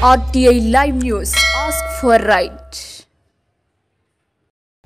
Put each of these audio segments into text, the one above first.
RTI Live News. Ask for right.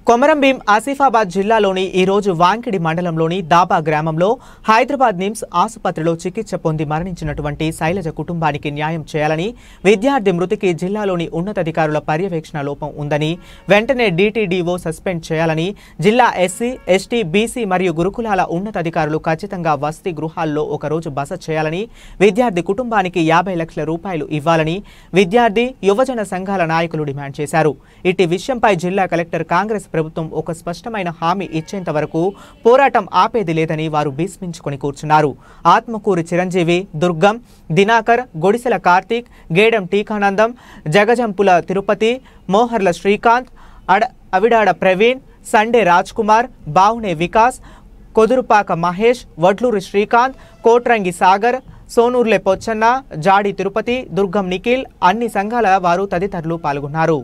Komaram Bheem Asifabad జిల్లాలోని ఈ రోజు వాంకిడి మండలంలోని దాబా గ్రామంలో హైదరాబాద్ నిమ్స్ ఆసుపత్రిలో చికిత్స పొంది మరణించినటువంటి శైలజ కుటుంబానికి న్యాయం చేయాలని, విద్యార్థి మృతికి జిల్లాలోని ఉన్నతాధికారుల పర్యవేక్షణ లోపం ఉందని, వెంటనే DTDO సస్పెండ్ చేయాలని, జిల్లా SC, ST, BC మరియు గురుకులాల ఉన్నతాధికారులు ఖచ్చితంగా వసతి గృహాల్లో ఒకరోజు బస చేయాలని, విద్యార్థి కుటుంబానికి 50 లక్షల రూపాయలు ఇవ్వాలని విద్యార్థి యువజన సంఘాల నాయకులు డిమాండ్ చేశారు. ఇట్టి విషయంపై జిల్లా కలెక్టర్ కాంగ్రెస్ ప్రభుత్వం ఒక స్పష్టమైన హామీ ఇచ్చేంత వరకు పోరాటం ఆపేది లేదని వారు భీష్మించుకొని కూర్చున్నారు. ఆత్మకూరి చిరంజీవి, దుర్గం, దినాకర్, గొడిసెల కార్తీక్, గేడం టీకానందం, జగజంపుల తిరుపతి, మోహర్ల శ్రీకాంత్, అవిడాడ ప్రవీణ్, సండే రాజ్ కుమార్, బావునే వికాస్, కొదురుపాక మహేష్, వడ్లూరి శ్రీకాంత్, కోట్రంగి సాగర్, సోనూర్లే పొచ్చన్న, జాడి తిరుపతి, దుర్గం నిఖిల్, అన్ని సంఘాల వారు తదితరులు పాల్గొన్నారు.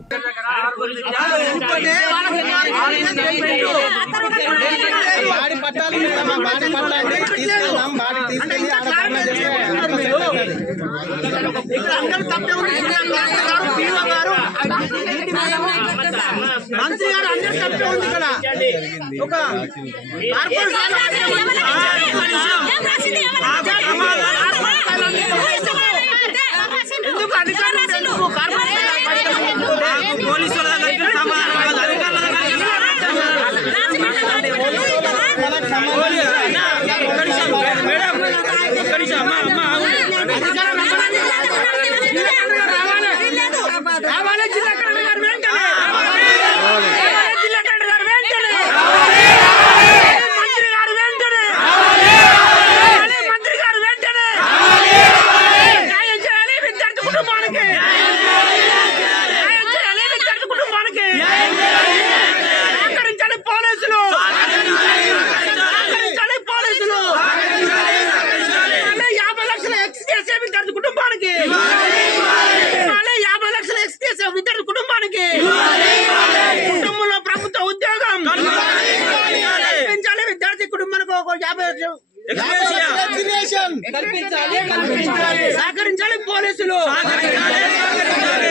సహకరించాలి పోలీసులు,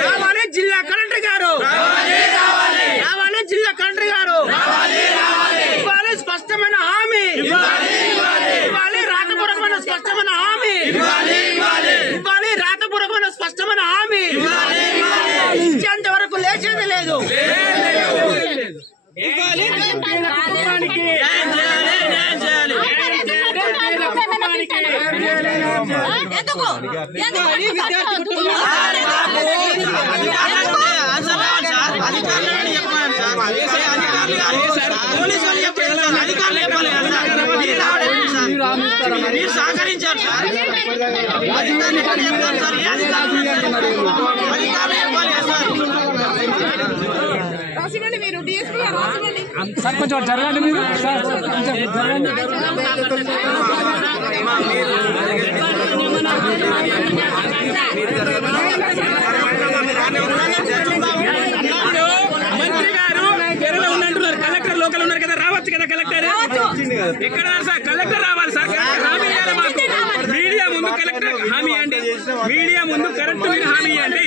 రావాలి జిల్లా కలెక్టర్ గారు, రావాలి జిల్లా కలెక్టర్ గారు, ఇవ్వాలి స్పష్టమైన హామీ, ఇవ్వాలి రాతపూర్వకమైన స్పష్టమైన హామీ, ఇవ్వాలి రాతపూర్వకమైన స్పష్టమైన హామీ, ఇచ్చేంత వరకు లేచేది లేదు. సహకరించారు సార్, కొంచెం జరగండి మీరు. మంత్రి గారు కేరళ ఉన్నట్టున్నారు, కలెక్టర్ లోకల్ ఉన్నారు కదా, రావచ్చు కదా కలెక్టర్. ఎక్కడ సార్ కలెక్టర్ రావాలి సార్, హామీ ఇవ్వాలి మాకు. మీడియా ముందు కలెక్టర్ హామీ అండి, మీడియా ముందు కరెక్ట్ హామీ అండి.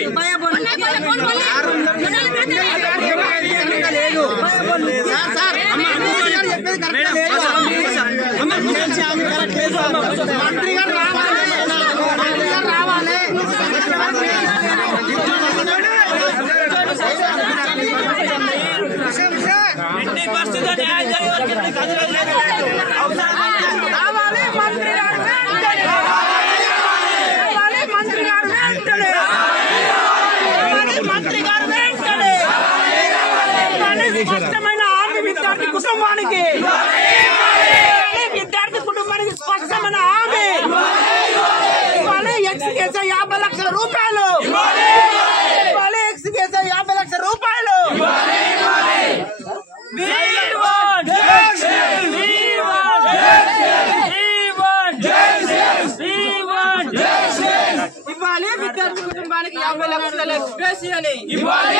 స్పష్టమైన హామీ విద్యార్థి కుటుంబానికి, విద్యార్థి కుటుంబానికి స్పష్టమైన హామీ ఇవ్వాలి. ఎక్స్కేసే 50 లక్షల రూపాయలు ఇవ్వాలి, ఎక్స్కేసే 50 లక్షల రూపాయలు. ఇవ్వాలి విద్యార్థి కుటుంబానికి 50 లక్షల ఎక్స్ప్రెస్ అని, ఇవ్వాలి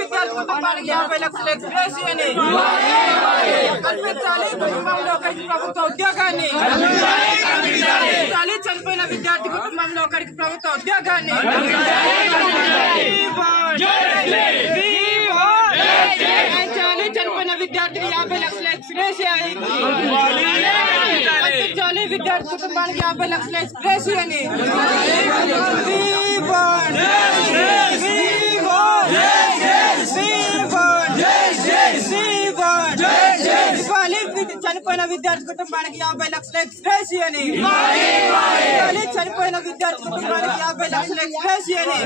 విద్యార్థి కుటుంబానికి 50 లక్షల ఎక్స్ప్రెస్ అని కల్పించాలి. కుటుంబంలో ప్రభుత్వ ఉద్యోగాన్ని చనిపోయిన విద్యార్థి విద్యార్థి కుటుంబంలో ఒకరికి ప్రభుత్వ ఉద్యోగాన్ని చనిపోయిన విద్యార్థికి 50 లక్షల ఎక్స్‌గ్రేష్ చేయాలి. విద్యార్థి కుటుంబానికి 50 లక్షల ఎక్స్‌గ్రేష్ అని చనిపోయిన విద్యార్థి కుటుంబానికి 50 లక్షల ఎక్స్‌గ్రేష్ అని చనిపోయిన విద్యార్థి కుటుంబానికి 50 లక్షల ఎక్స్‌గ్రేష్ అని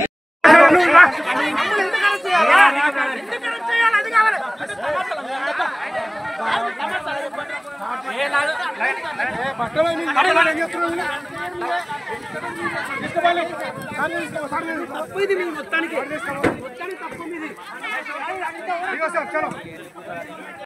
మొత్తానికి